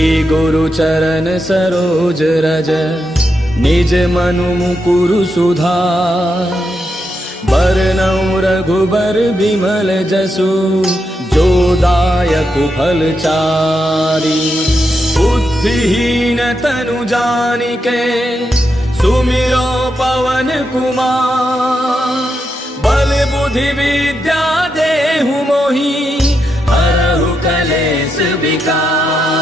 गुरु चरण सरोज रज निज मनु मुकुरु सुधार। बरनउँ रघुबर बिमल जसु जो दायक फल चारि। बुद्धिहीन तनु जानिके सुमिरो पवन कुमार। बल बुद्धि विद्या देहु मोहि हरहु कलेश विकार।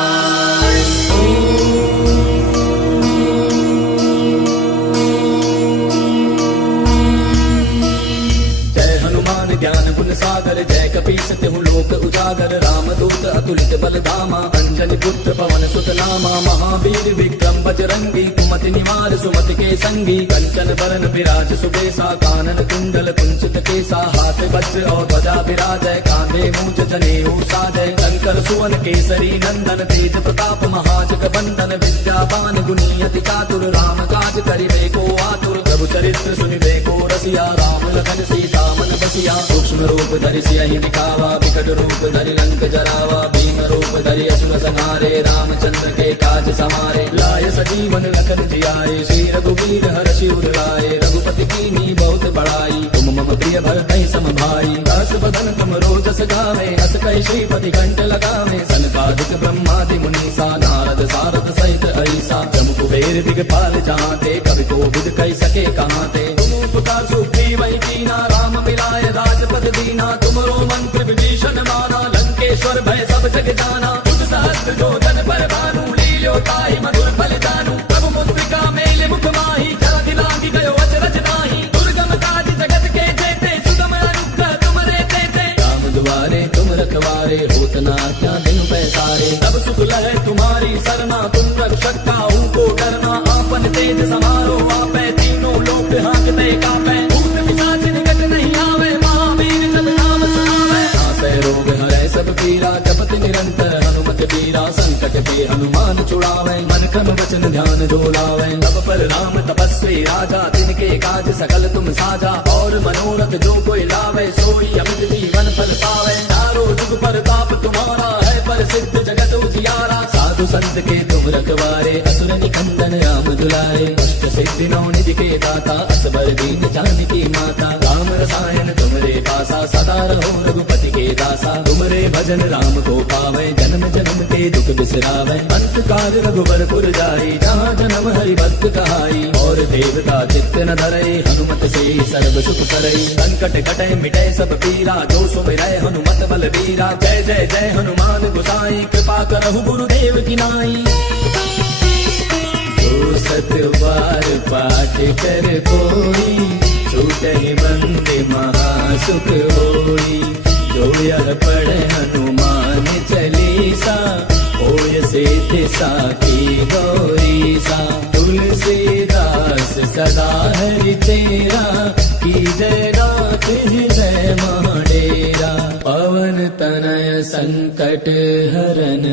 ज्ञान गुण सागर जय कपीस तिहु लोक उजागर। रामदूत अतुलित बल धामा अंजनी पुत्र पवन सुत नामा। महावीर विक्रम बजरंगी कुमति निवार सुमति के संगी। कंचन बरन विराज सुबेसा कानन कुंडल कुंचित केसा। हाथ वज्र और ध्वजा विराजय कांधे मूंज जनेऊ साजय। शंकर सुवन केसरी नंदन तेज प्रताप महाजग बंदन। विद्यावान गुणी अति चातुर राम काज करिबे को आतुर। प्रभु चरित्र सुनिबे को रसिया राम लखन सीता मन बसिया। सूक्ष्म रूप धरि सियहि दिखावा विकट रूप धरि लंक जरावा। भीम रूप धरि असुर संहारे रामचंद्र के काज समारे। लाय सजीवन लखन जियाए श्री रघुवीर हर्षि उर लाए। रघुपति कीन्ही बहुत बड़ाई तुम मम प्रिय भरतहि सम भाई। दास बदन तुम रोजस गावे अस कहि श्रीपति कंठ लगावे। सनकादिक ब्रह्मादि मुनीसा नारद सारद सहित ऐसा। जम कुबेर दिगपाल जहांते कवि कोविद कहि सके कहांते। तुम उपकार सुग्रीवहि कीना राम मिलाय राजपद दीना। तुमरो मंत्र विभीषण माना लंकेश्वर भय सब जग जाना। तुझ सहस्त्र जो जन पर भानु लील्यो ताहि मधुर फल जानू। प्रभु मुद्रिका मेल मुख माहि जरा दिलांगी गयो अचरज नाही। दुर्गम काज जगत के जेते सुगम अनुग्रह तुमरे तेते। राम दुआरे तुम रखवारे होत न आज्ञा बिनु पैसारे। तब सुख लहै तुम्हारी सरना तुम रक्षक काहू को डरना। आपन तेज समारो आपै तीनों लोक हांकते कापै। भूत पिशाच निकट नहीं आवे महावीर जब नाम सुनावे। नासै रोग हरै सब पीरा जपत निरंतर हनुमत बीरा। संकट के हनुमान छुड़ावे मन क्रम वचन ध्यान जो लावे। तब पर राम तपस्वी राजा तिनके काज सकल तुम साजा। और मनोरथ जो कोई लावे सोई अमित जीवन फल पावे। चारों जुग परताप तुम्हारा है प्रसिद्ध जगत उजियारा। साधु संत के तुम रखवारे असुर निकंदन राम दुलारे। अष्ट सिद्धि नौ निधि के दाता असबर दीन जानकी माता। राम रसायन तुमरे पासा सदा रहो रघुपति के दासा। तुमरे भजन राम को पावे जन्म जन्म के दुख बिसरावे। अंत काल रघुबर पुर जाई जहाँ जन्म हरि भक्त कहाई। और देवता चित्त न धरई हनुमत से सर्व सुख करई। संकट कटै मिटै सब पीरा जो सुमिरै हनुमत बल बीरा। जय जय जय हनुमान गोसाई कृपा करहु गुरुदेव की नाई। जो सत बार पाठ कर कोई छूटहि बंदे महासुख होई। जो यह पढ़ हनुमान चालीसा होय सिद्धि साखी गौरीसा। तुलसीदास सदा हरि तेरा की जय नाथ हृदय महाडेरा। पवन तनय संकट हरन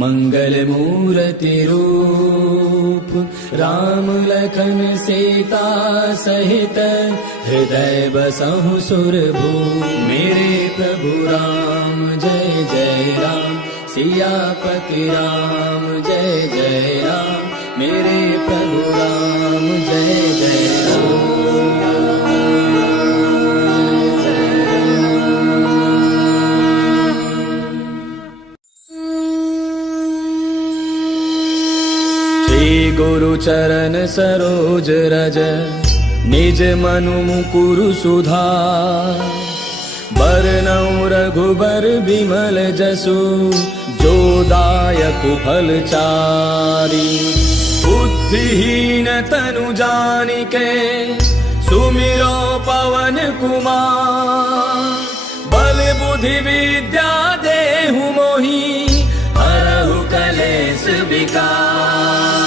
मंगल मूर्ति रूप। राम लखन सीता सहित हृदय बसहु सुरभूप। मेरे प्रभु राम जय जय राम सियापति राम जय जय राम। मेरे प्रभु राम जय जय राम। गुरु चरण सरोज रज निज मनु मुकुरु सुधार। बरनउँ रघुबर बिमल जसु जो दायक फल चारि। बुद्धिहीन तनु जानिके सुमिरो पवन कुमार। बल बुद्धि विद्या देहु मोहि हरहु कलेश विकार।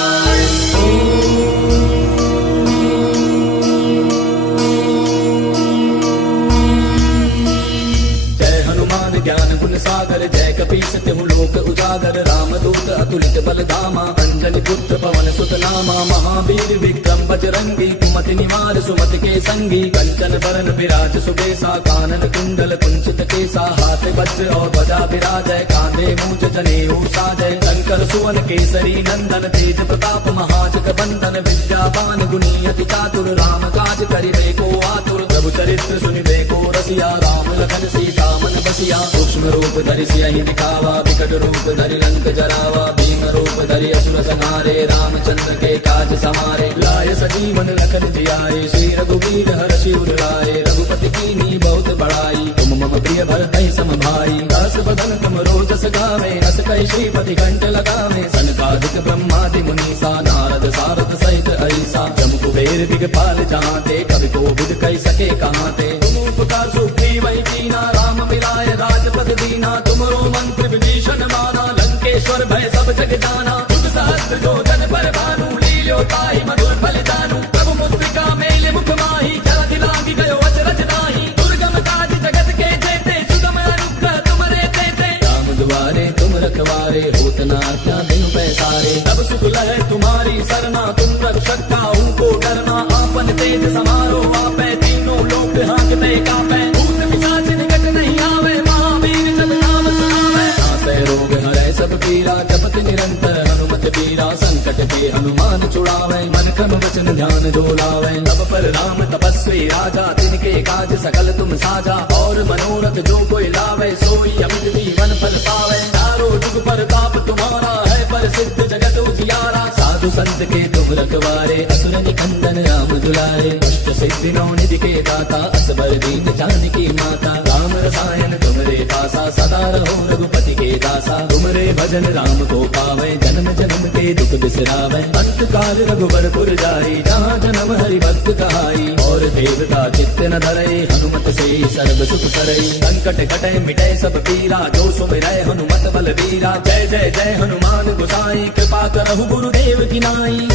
ज्ञान गुण सागर जय कपीस तिहु लोक उजागर रामदूत अतुलित बल धामा अंजनी पुत्र पवन सुत नामा महावीर विक्रम बजरंगी कुमति निवार सुमति के संगी कंचन बरन विराज सुबेसा कानन कुंडल कुंचित केसा हाथ वज्र और ध्वजा विराजय कांधे मूंज जनेऊ साजय शंकर सुवन केसरी नंदन तेज प्रताप महाजग बंदन विद्यावान गुणी अति चातुर राम काज करिबे को आतुर प्रभु चरित्र सुनिबे को रसिया राम लखन सीता मन बसिया सूक्ष्म रूप धरि सियहि दिखावा विकट रूप धरि लंक जरावा भीम रूप धरि असुर संहारे रामचंद्र के काज समारे लाय सजीवन लखन जियाए श्री रघुवीर हर्षि उर लाए रघुपति कीन्ही बहुत बड़ाई तुम मम प्रिय भरतहि सम भाई दास बदन तुम रोजस गावे अस कहि श्रीपति कंठ लगावे सनकादिक ब्रह्मादि मुनीसा नारद सारद सहित ऐसा जम कुबेर दिगपाल जहांते कवि को बुध कहि सके कहांते तुम उपकार सुग्रीव वही कीना राम मिलाए राजपद दीना तुमरो मंत्र विभीषण माना लंकेश्वर भय सब जग जाना तुम सहस्त्र जो जन पर भानु लील्यो ताहि मधुर फल जानू प्रभु मुद्रिका मेले मुख माही जल दिलांगी गयो अचरज नाही दुर्गम काज जगत के जेते सुगम अनुग्रह तुमरे तेते राम दुआरे तुम रखवारे होत न आज्ञा बिनु पैसारे तब सुख लहै तुम्हारी सरना तुम रक्षक काहू को डरना आपन तेज समारो आपै तीनों लोक हाँकते कापै भूत पिशाच निकट नहीं आवे महावीर जब नाम सुनावे नासै रोग हरै सब पीरा जपत निरंतर हनुमत पीरा संकट के हनुमान छुड़ावे मन क्रम वचन ध्यान जो लावे तब पर राम तपस्वी राजा तिनके काज सकल तुम साजा और मनोरथ जो कोई लावे सोई अमित जीवन फल पावे चारों जुग परताप तुम्हारा है प्रसिद्ध जगत उजियारा साधु संत के तुम रखवारे असुर निकंदन राम दुलारे अष्ट सिद्धि नौ निधि के दाता असबर दीन जानकी माता राम रसायन तुमरे पासा सदा रहो रघुपति के दासा तुमरे भजन राम को पावे जन्म जन्म के दुख बिसरावे अंत काल रघुबर जाई जहाँ जन्म हरि भक्त कहाई और देवता चित्त न धरे हनुमत से सर्व सुख करे संकट कटे मिटे सब पीरा जो सुमिरै हनुमत बल बीरा जय जय जय हनुमान गोसाई कृपा करहु गुरुदेव की नाई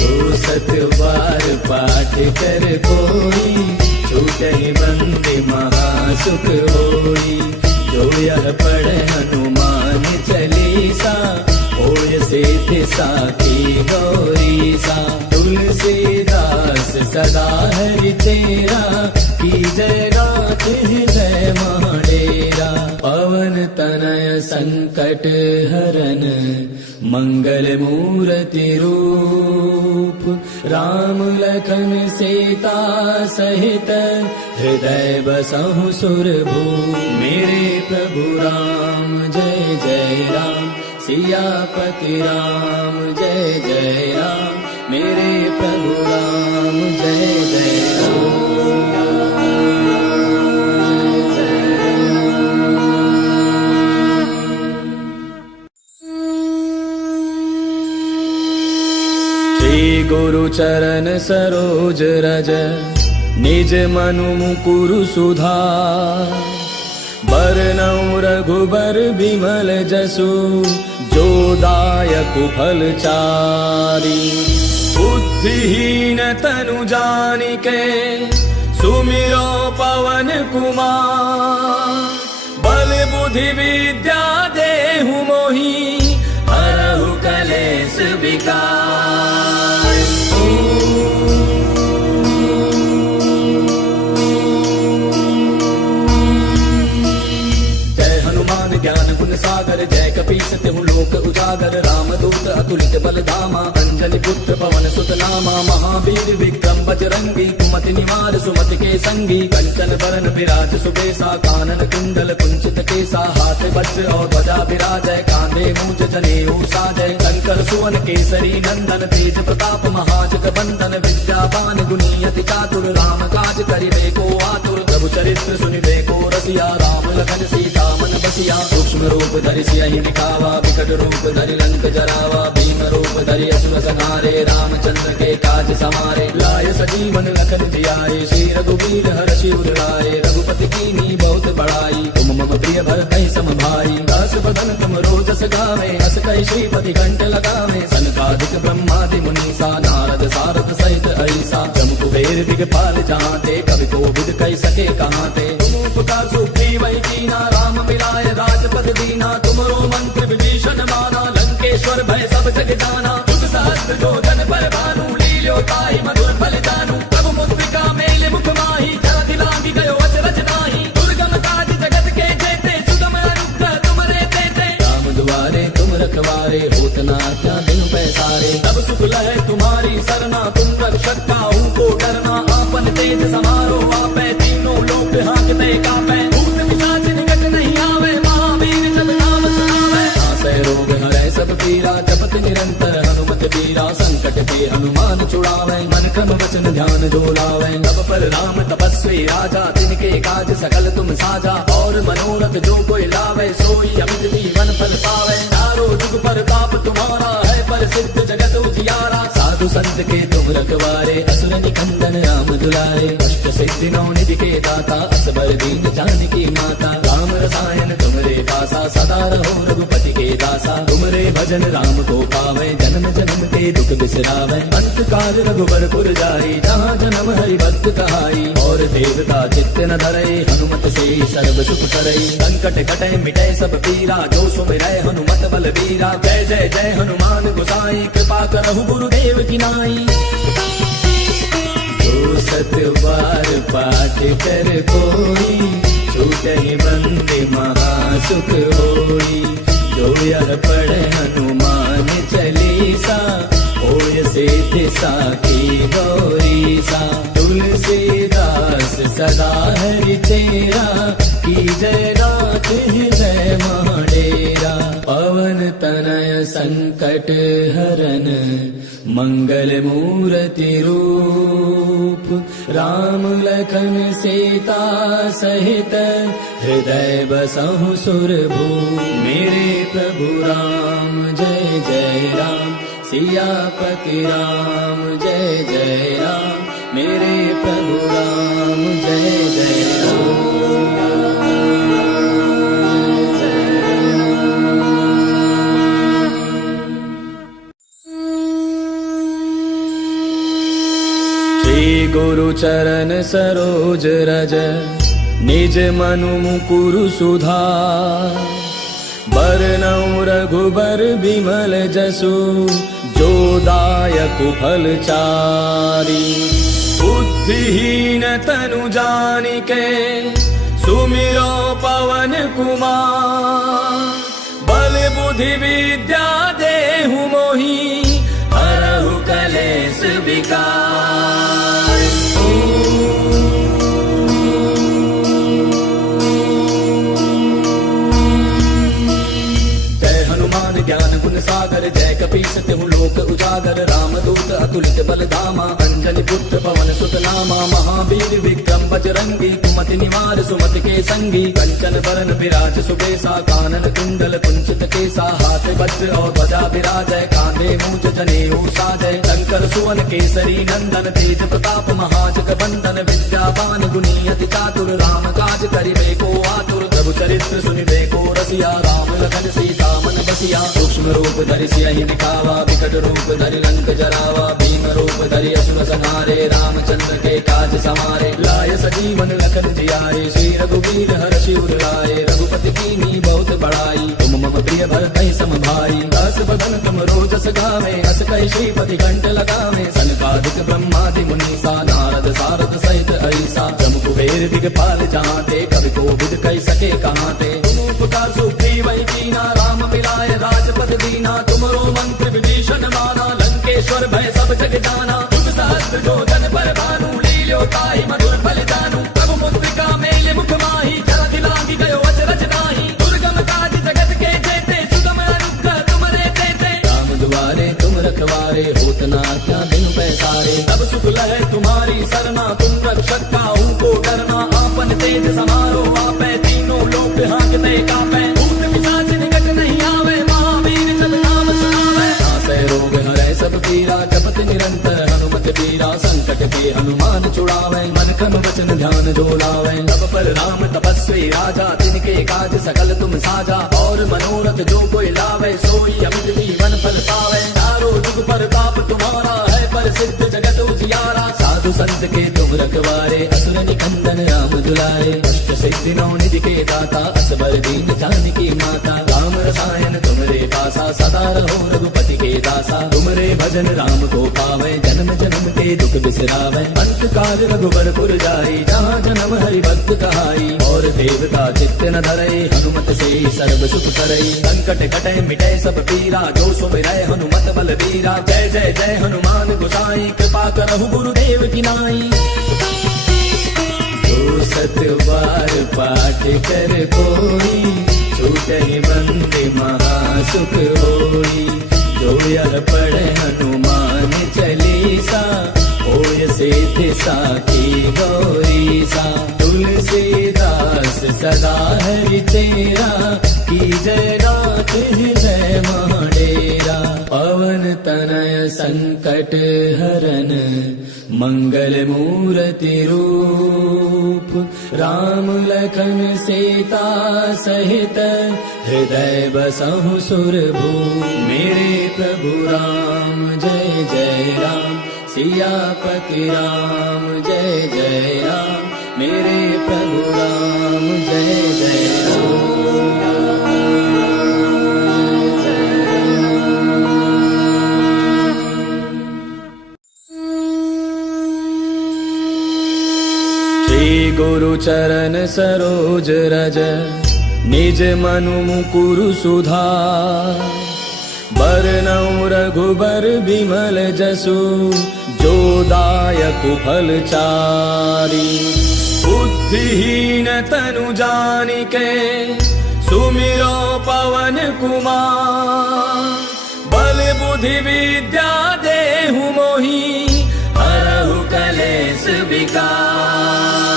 जो सत बार पाठ कर कोई छूटहि बंदे महासुख होई जो यह पढ़े हनुमान चालीसा होय सिद्धि साखी गौरीसा तुलसीदास सदा हरि तेरा की जय रात हृदय महाडेरा पवन तनय संकट हरन मंगल मूर्ति रूप राम लखन सीता सहित हृदय बसहु सुरभूप मेरे प्रभु राम जय जय राम सियापति राम जय जय राम मेरे प्रभु राम जय जय श्री गुरु चरण सरोज रज निज मनु मुकुरु सुधार बरनउँ रघुबर बिमल जसु जो दायक फल चारि बुद्धिहीन तनु जानिके सुमिरो पवन कुमार बल बुद्धि विद्या देहु मोहि हरहु कलेश विकार ज्ञान गुण सागर जय कपीस तिहु लोक उजागर रामदूत अतुलित बल धामा अंजनी पुत्र पवन सुत नामा महावीर विक्रम बजरंगी कुमति निवार सुमति के संगी कंचन बरन विराज सुबेसा कानन कुंडल कुंचित केसा हाथ वज्र और ध्वजा विराजय कांधे मूंज जनेऊ साजय शंकर सुवन केसरी नंदन तेज प्रताप महाजग बंदन विद्यावान गुणी अति चातुर राम काज करिबे को आतुर प्रभु चरित्र सुनिबे को रसिया राम लखन सीता मन बसिया सूक्ष्म रूप धरि सियहि दिखावा विकट रूप धरि लंक जरावा भीम रूप धरि असुर संहारे रामचंद्र के काज समारे लाय सजीवन लखन जियाए श्री रघुवीर हर्षि उर लाए रघुपति कीन्ही बहुत बड़ाई तुम मम प्रिय भरतहि सम भाई दास बदन तुम रोजस गावे अस कहि श्रीपति कंठ लगावे सनकादिक ब्रह्मादि मुनीसा नारद सारद सहित ऐसा जम कुबेर दिगपाल जहांते कवि को विद कहि सके कहांते तुम उपकार सुग्रीव वही कीना पावे, मन क्रम वचन ध्यान जो लावे। तब पर राम तपस्वी राजा, तिनके काज सकल तुम साजा। और मनोरथ जो कोई लावे, सोई अमित जीवन फल पावे। चारों जुग पर ताप तुम्हारा है, पर सिद्ध जगत उजियारा। साधु संत के तुम रखवारे, असुर निकंदन राम दुलारे। अष्ट सिद्धि नौ निधि के दाता, असबर दीन जानकी माता। राम रसायन तुमरे पासा, सदा रहो रघुपति के दासा। तुमरे भजन राम को पावे, जन्म जन्म के दुख बिसरावे। अंत काल रघुबरपुर जाई, जहाँ जन्म हरि भक्त कहाई। और देवता चित्त न धरई, हनुमत से सर्व सुख करई। संकट कटे मिटे सब पीरा, जो सुमिरै हनुमत बल बीरा। जय जय जय हनुमान गोसाई, कृपा करहु गुरुदेव की नाई। जो सत बार पाठ कर कोई, छूटहि बंदे महासुख होई। जो यह पढ़े हनुमान चालीसा, होय सिद्धि साखी गौरीसा। तुलसीदास सदा हरि तेरा, की जय नाथ हृदय महाडेरा। पवन तनय संकट हरन, मंगल मूर्ति रूप। राम लखन सीता सहित, हृदय बसहु सुरभूप। मेरे प्रभु राम जय जय राम, सियापति राम जय जय राम। मेरे प्रभु राम जय जय राम। श्री गुरु चरण सरोज रज, निज मनु मुकुरु सुधार। बरनउँ रघुबर बिमल जसु, जो दायक फल चारि। बुद्धिहीन तनु जानिके, सुमिरो पवन कुमार। बल बुद्धि विद्या देहु मोहि, हरहु कलेश विकार। ज्ञान गुण सागर, जय कपीस तिहु लोक उजागर। राम दूत अतुलित बल धामा, अंजनी पुत्र पवन सुत नामा। महावीर विक्रम बजरंगी, कुमति निवार सुमति के संगी। कंचन बरन विराज सुबेसा, कानन कुंडल कुंचित केसा। हाथ वज्र और ध्वजा विराजय, कांधे मूंज जनेऊ साजय। शंकर सुवन केसरी नंदन, तेज प्रताप महाजग बंदन। विद्यावान गुणी अति चातुर, राम काज करिबे को आतुर। प्रभु चरित्र सुनिबे को रसिया, राम लखन सीता मन बसिया। सूक्ष्म रूप धरि सियहि दिखावा, विकट रूप धरि लंक जरावा। भीम रूप धरि असुर संहारे, रामचंद्र के काज समारे। लाय सजीवन लखन जियाए, श्री रघुवीर हर्षि उर लाए। रघुपति कीन्ही बहुत बड़ाई, तुम मम प्रिय भरतहि सम भाई। दस बदन तुम रोजस गावे, हस कहि श्रीपति कंठ लगावे। सनकादिक ब्रह्मादि मुनीसा, नारद सारद सहित ऐसा। जम कुबेर दिगपाल जहांते, कवि कोविद कहि सके कहांते। तुम उपकार सुग्रीवहि कीना, राम मिलाए राजपद दीना। तुमरो मंत्र विभीषण माना, लंकेश्वर भय सब जग जाना। युग सहस्त्र जो जन पर भानु, लील्यो ताहि मधुर फल जानू। प्रभु मुद्रिका मेलि मुख माहि, जलधि लांघि गयो अचरज नाहि। दुर्गम काज जगत के जेते, सुगम अनुग्रह तुमरे तेते। राम दुआरे तुम रखवारे, होत न क्या बिनु पैसारे। तब सुख लहै तुम्हारी सरना, तुम रक्षक काहू को डरना। आपन तेज समारो आपै, तीनों लोक हाँकते कापै। भूत पिशाच निकट नहीं आवे, महावीर जब नाम सुनावे। नासै रोग हरै सब पीरा, जपत निरंतर हनुमत पीरा। संकट के हनुमान छुड़ावे, मन क्रम वचन ध्यान जो लावे। तब पर राम तपस्वी राजा, तिनके काज सकल तुम साजा। और मनोरथ जो कोई लावे, सोई अमित जीवन फल पावे। चारों जुग पर ताप तुम्हारा है, पर सिद्ध जगत उजियारा। साधु संत के तुम रखवारे, असुर निकंदन राम दुलारे। अष्ट सिद्धि नौ निधि के दाता, असबर दीन जानकी माता। राम रसायन तुमरे पासा, सदा रहो रघुपति के दासा। तुमरे भजन राम को पावे, जन्म जन्म के दुख बिसरावे। अंत काल रघुबरपुर जाई, जहाँ जन्म हरि भक्त कहाई। और देवता चित्त न धरई, हनुमत से सर्व सुख करई। संकट कटे मिटे सब पीरा, जो सुमिरै हनुमत बल बीरा। जय जय जय हनुमान गोसाई, कृपा करहु गुरुदेव की नाई। जो सत बार पाठ कर कोई, छूटहि बंदे महासुख होई। जो यह पढ़े हनुमान चली, सा होय सिद्ध साखी गौरी सा तुलसीदास सदा हरि तेरा की जय नाथ हृदय महाडेरा पवन तनय संकट हरन मंगल मूर्ति रूप राम लखन सीता सहित हृदय बसहु सुरभूप मेरे प्रभु राम जय जय राम सियापति राम जय जय राम मेरे प्रभु राम जय जय श्री गुरु चरण सरोज रज निज मनु मुकुरु सुधार बरनउँ रघुबर बिमल जसु जो दायक फल चारी बुद्धिहीन तनु जानिके सुमिरो पवन कुमार बल बुद्धि विद्या देहु मोहि हरहु कलेश विकार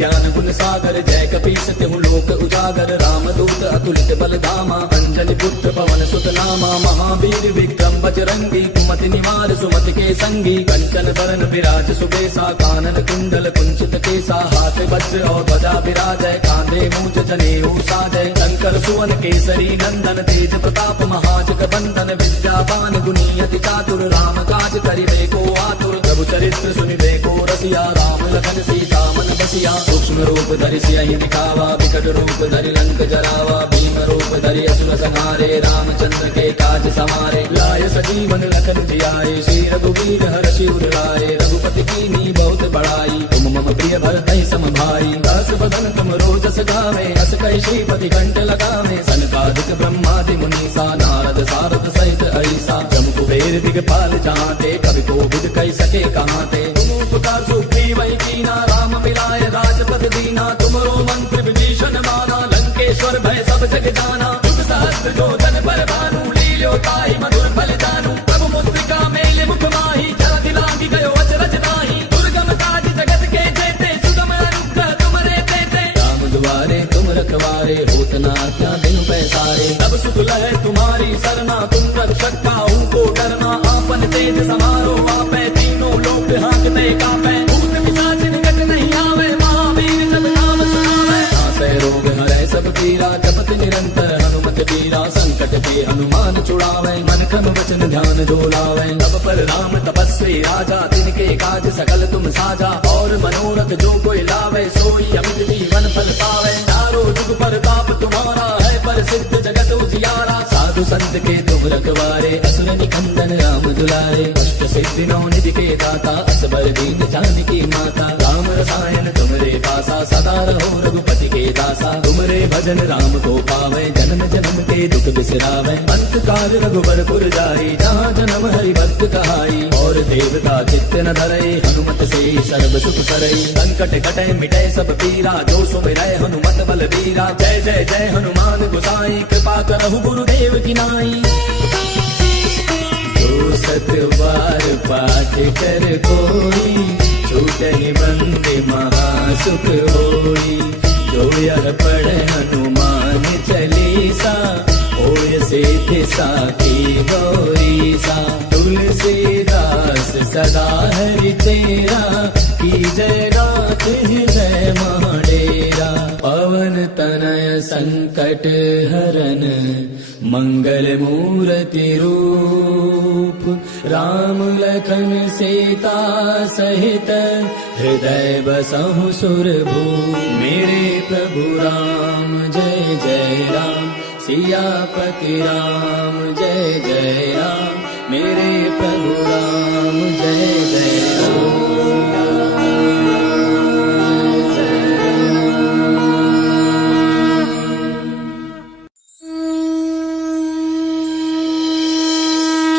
ज्ञान गुण सागर जय कपीस तिहु लोक उजागर रामदूत अतुलित बल धामा अंजनी पुत्र पवन सुत नामा महावीर विक्रम बजरंगी कुमति निवार सुमति के संगी कंचन बरन विराज सुबेसा कानन कुंडल कुंचित केसा हाथ वज्र और ध्वजा विराजय कांधे मूंज जनेऊ साजय शंकर सुवन केसरी नंदन तेज प्रताप महाजग बंदन विद्यावान गुणी अति चातुर राम काज करिबे को आतुर प्रभु चरित्र सुनिबे को रसिया राम लखन सीता मन बसिया सूक्ष्म रूप धरि सियहि दिखावा विकट रूप धरि लंक जरावा भीम रूप धरि असुर संहारे रामचंद्र के काज समारे लाय सजीवन लखन जियाए श्री रघुवीर हर्षि उर लाए रघुपति कीन्ही बहुत बड़ाई तुम मम प्रिय भरतहि सम भाई दास बदन तुम रोजस गावे अस कहि श्रीपति कंठ लगावे सनकादिक ब्रह्मादि मुनीसा नारद सारद सहित ऐसा जम कुबेर दिगपाल चाहते कवि कोविद कहि सके कहाते तुम उपकार सुग्रीवहि कीना राम मिलाय राजपद दीना तुमरो मंत्र विभीषण माना लंकेश्वर भय सब जग जाना युग सहस्त्र जो जन पर भानु लील्यो ताहि मधुर फल जानू प्रभु मुद्रिका मेले मुख माही जरा दिलांगी गयो अचरज नाही दुर्गम काज जगत के जेते सुगम अनुग्रह तुमरे तेते राम दुआरे तुम रखवारे होत न क्या दिन पैसारे तब सुख लहै तुम्हारी सरना तुम रक्षक काहू को डरना आपन तेज समारो आपै तीनों लोक हाँकते कापै भूत पिशाच निकट नहीं आवे रोग हरै सब पीरा जपत निरंतर हनुमत पीरा संकट के हनुमान छुड़ावे मन क्रम वचन ध्यान जो लावे तब पर राम तपस्वी राजा तिनके काज सकल तुम साजा और मनोरथ जो कोई लावे सोई अमित जीवन फल पावे चारों जुग परताप तुम्हारा है प्रसिद्ध जगत उजियारा साधु संत के तुम रखवारे असुर निकंदन राम दुलारे अष्ट सिद्धि नौ निधि के दाता असबर दीन जानकी माता राम रसायन तुमरे पासा सदा रहो रघुपति के दासा तुमरे भजन राम को पावे जन्म जन्म के दुख बिसरावे अंत काल रघुबर पुर जाई जहाँ जन्म हरि भक्त कहाई और देवता चित्त न धरई हनुमत से सर्व सुख करई संकट कटे मिटे सब पीरा जो सुमिरै हनुमत बल बीरा जय जय जय हनुमान गोसाई कृपा करहु गुरुदेव की नाई जो सत बार पाठ कर कोई छूटहि बंदे महासुख होई जो यह पढ़े हनुमान चालीसा होय सिद्ध साखी गौरी सा तुलसीदास सदा हरि तेरा की जय नाथ हृदय महाडेरा पवन तनय संकट हरन मंगल मूर्ति रूप राम लखन सीता सहित हृदय बसहु सुरभूप मेरे प्रभु राम जय जय राम सियापति राम जय जय राम मेरे प्रभु राम जय जय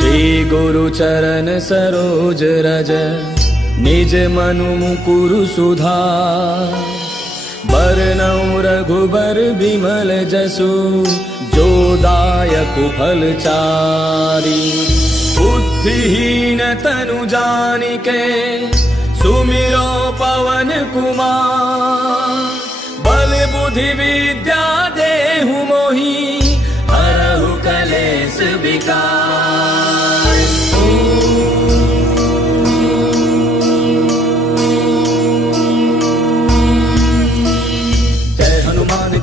श्री गुरु चरण सरोज रज निज मनु मुकुरु सुधार बरनउँ रघुबर बिमल जसु, जो दायकु फल चारि। बुद्धिहीन तनु जानिके, सुमिरो पवन कुमार। बल बुद्धि विद्या देहु मोहि, हरहु कलेस विकार।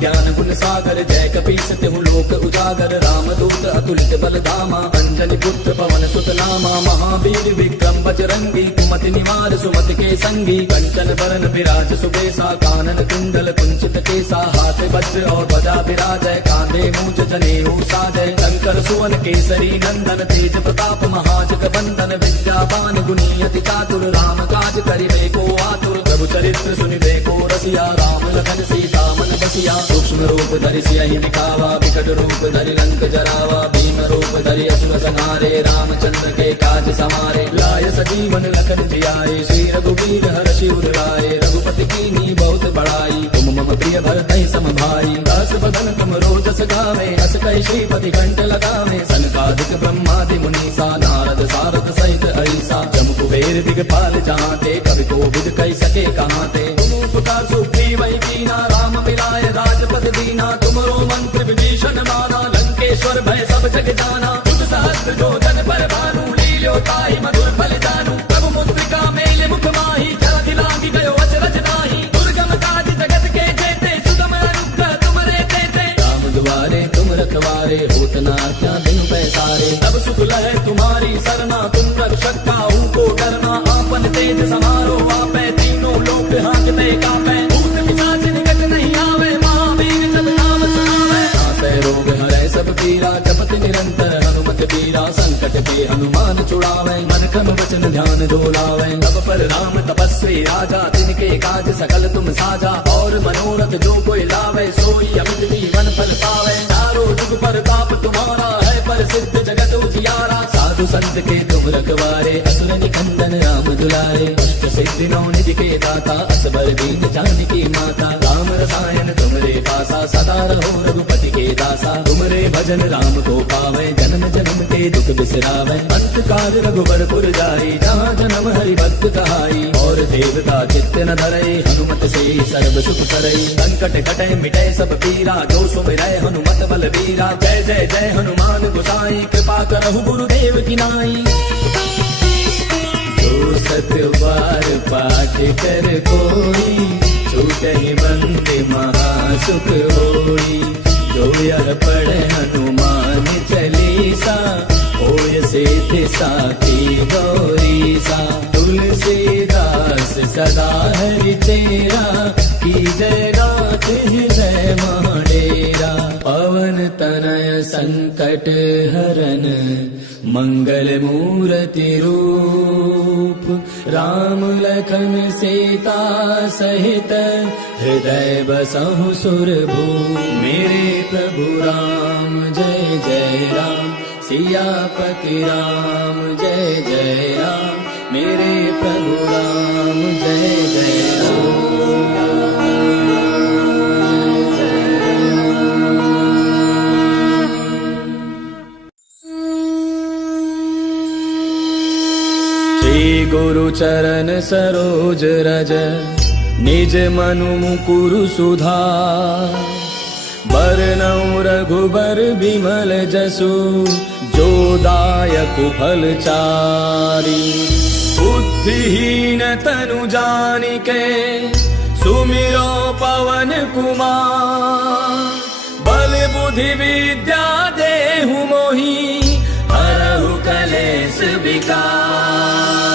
ज्ञान गुण सागर, जय कपीस तिहु लोक उजागर। रामदूत अतुलित बल धामा, अंजनी पुत्र पवन सुत नामा। महावीर विक्रम बजरंगी, कुमति निवार सुमति के संगी। कंचन बरन विराज सुबेसा, कानन कुंडल कुंचित केसा। हाथ वज्र और ध्वजा विराजय, कांधे मूंज जनेऊ साजय। शंकर सुवन केसरी नंदन, तेज प्रताप महाजग बंदन। विद्यावान गुणी अति चातुर, राम काज करिबे को आतुर। प्रभु चरित्र सुनिबे को रसिया, राम लखन सीता मन बसिया। सूक्ष्म रूप धरि सियहि दिखावा, विकट रूप धरि लंक जरावा। भीम रूप धरि असुर संहारे, रामचंद्र के काज समारे। लाय सजीवन लखन जियाए, श्री रघुवीर हर्षि उर लाए। रघुपति कीन्ही बहुत बड़ाई, तुम मम प्रिय भरतहि सम भाई। दास बदन तुम रोजस गावे, अस कहि श्रीपति कंठ लगावे। सनकादिक ब्रह्मादि मुनीसा, नारद सारद सहित अहिसा। जम कुबेर दिगपाल जहांते, कवि कोविद कहि सके कहांते। तुम उपकार सुग्रीवहि कीना, राम मिलाय राजपद दीना। तुमरो मंत्र विभीषण माना, लंकेश्वर भय सब जग जाना। युग सहस्त्र जो जन पर भानु, लील्यो ताहि मधुर फल जानू। प्रभु मुद्रिका मेलि मुख माहि, जलधि लांघि गयो अचरज नाहि। दुर्गम काज जगत के जेते, सुगम अनुग्रह तुमरे तेते। राम दुआरे तुम रखवारे, होत न आज्ञा बिनु पैसारे। तब सुख लहै तुम्हारी सरना, तुम रक्षक काहू को डरना। आपन तेज समारो आपै, तीनों लोक हांकते कापै। भूत पिशाच निकट नहीं आवे, महावीर जब नाम सुनावे। नासै रोग हरै सब पीरा, जपत निरंतर हनुमत बीरा। संकट के हनुमान छुड़ावे, मन क्रम वचन ध्यान जो लावे। तब पर राम तपस्वी राजा, तिनके काज सकल तुम साजा। और मनोरथ जो कोई लावे, सोई अमित जीवन फल पावे। चारों जुग प्रताप तुम्हारा है, प्रसिद्ध जगत उजियारा। साधु संत के तुम रखवारे, असुर निकंदन राम दुलारे। अष्ट सिद्धि नौ निधि के दाता, असबर दीन जानकी माता। राम रसायन तुमरे पासा, सदा रहो रघुपति के दासा। तुमरे भजन राम को पावे, जन्म जन्म के दुख बिसरावे। अंत काल रघुबर पुर जाई, जहाँ जन्म हरि भक्त कहाई। और देवता चित्त न धरई, हनुमत से सर्व सुख करई। संकट कटै मिटै सब पीरा, जो सुमिरै हनुमत बल बीरा। जय जय जय हनुमान गोसाई, कृपा करहु गुरुदेव की नाई। जो सत बार पाठ कर कोई, छूटहि बंदे महासुख होई। जो यह पढ़े हनुमान चालीसा, होय सिद्धि साखी गौरीसा। तुलसीदास सदा हरि चेरा, की जय नाथ हृदय महाडेरा। पवन तनय संकट हरन, मंगल मूर्ति रूप। राम लखन सीता सहित, हृदय बसहु सुरभूप। मेरे प्रभु राम जय जय राम, सियापति राम जय जय राम। मेरे प्रभु राम जय जय राम। श्री गुरु चरण सरोज रज, निज मनु मुकुरु सुधार। बरनउँ रघुबर बिमल जसु, जो दायकु फल चारि। बुद्धिहीन तनु जानिके, सुमिरो पवन कुमार। बल बुद्धि विद्या देहु मोहि, हरहु कलेस विकार।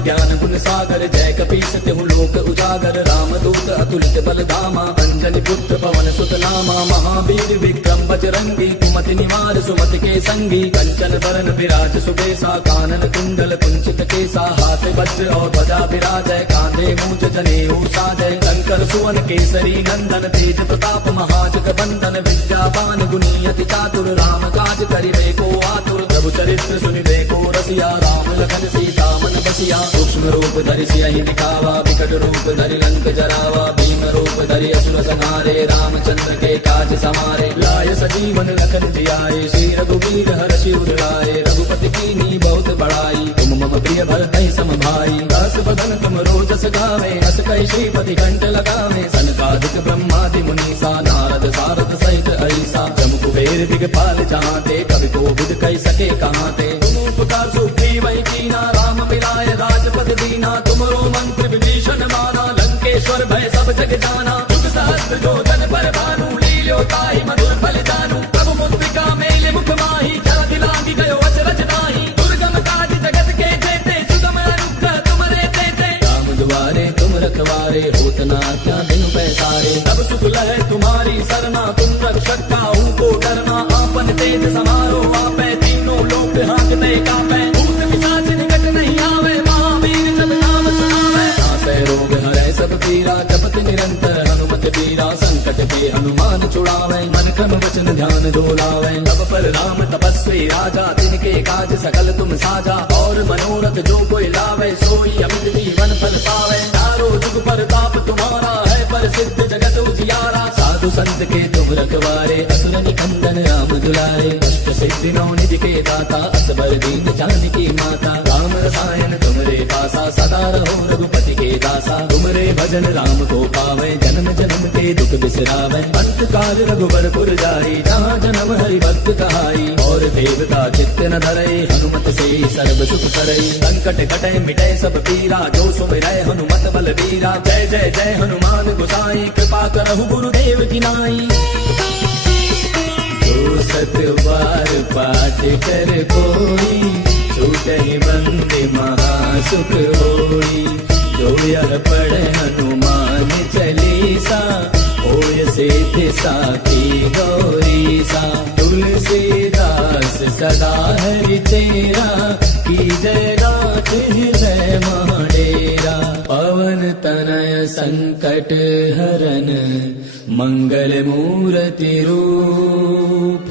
ज्ञान गुण सागर, जय कपीस तिहु लोक लोक उजागर रामदूत अतुलित बल धामा अंजनी पुत्र पवन सुत नामा महावीर विक्रम बजरंगी कुमति निवार सुमति के संगी कंचन बरन विराज सुबेसा कानन कुंडल कुंचित केसा हाथ वज्र और ध्वजा विराजय कांधे मूंज जनेऊ साजय शंकर सुवन केसरी नंदन तेज प्रताप महाजग बंदन विद्यावान गुणी अति चातुर राम काज करिबे को आतुर प्रभु चरित्र सुनिबे को रसिया राम लखन सीता मन बसिया सूक्ष्म रूप धरि सियहि दिखावा विकट रूप धरि लंक जरावा भीम रूप धरि असुर संहारे रामचंद्र के काज समारे लाय सजीवन लखन जियाए श्री रघुवीर हर्षि उर लाए रघुपति कीन्ही बहुत बड़ाई तुम मम प्रिय भरतहि सम भाई दास बदन तुम रोजस गावे अस कहि श्रीपति कंठ लगावे सनकादिक ब्रह्मादि मुनीसा नारद सारद सहित ऐसा जम कुबेर दिगपाल जहाते कवि को बुध कहि सके कहाते तुम उपकार सुग्रीव वही कीना राम मिलाए राजपद दीना तुमरो मंत्र विभीषण माना लंकेश्वर भय सब जग जाना जुग सहस्त्र जो जन पर भानु लील्यो ताहि मधुर फल जानू प्रभु मुद्रिका मेले मुख माही जल दिलांगी गयो अचरज नाही दुर्गम काज जगत के जेते सुगम अनुग्रह तुमरे तेते राम दुआरे तुम रखवारे होत न क्या दिन पैसारे तब सुख लहे तुम्हारी सरना तुम रक्षक काहू को डरना आपन तेज समारो आपै तीनों लोक हाँकते कापै भूत पिशाच निकट नहीं आवे महावीर जब नाम सुनावे नासै रोग हरै सब पीरा जपत निरंतर हनुमत बीरा संकट के हनुमान छुड़ावे मन क्रम वचन ध्यान डोलावे तब पर राम तपस्वी राजा तिनके काज सकल तुम साजा और मनोरथ जो कोई लावे सोई अमित जीवन फल पावे चारों जुग परताप तुम्हारा है प्रसिद्ध जगत उजियारा साधु संत के तुम रखवारे असुर निकंदन राम दुलारे अष्ट सिद्धि नौ निधि के दाता असबर दीन जानकी माता राम रसायन तुमरे पासा सदा रहो रघुपति के दासा तुमरे भजन राम को पावे जन्म जन्म के दुख बिसरावे अंत काल रघुबर पुर जाई जहाँ जन्म हरि भक्त कहाई और देवता चित्त न धरे हनुमत से सर्व सुख करे संकट कटे मिटे सब पीरा जो सुमिरै हनुमत बल बीरा जय जय जय हनुमान गोसाई कृपा करहु गुरुदेव की नाई जो सत बार पाठ कर कोई छूटहि बंदे महासुख होई जो यह पढ़े हनुमान चालीसा होय सिद्धि साखी गौरीसा तुलसीदास सदा हरि तेरा की जय नाथ हृदय महाडेरा पवन तनय संकट हरन मंगल मूर्ति रूप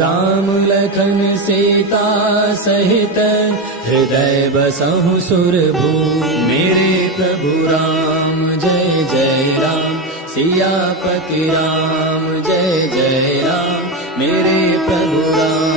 राम लखन सीता सहित हृदय बसहु सुरभूप मेरे प्रभु राम जय जय राम सियापति राम जय जय राम मेरे प्रभु राम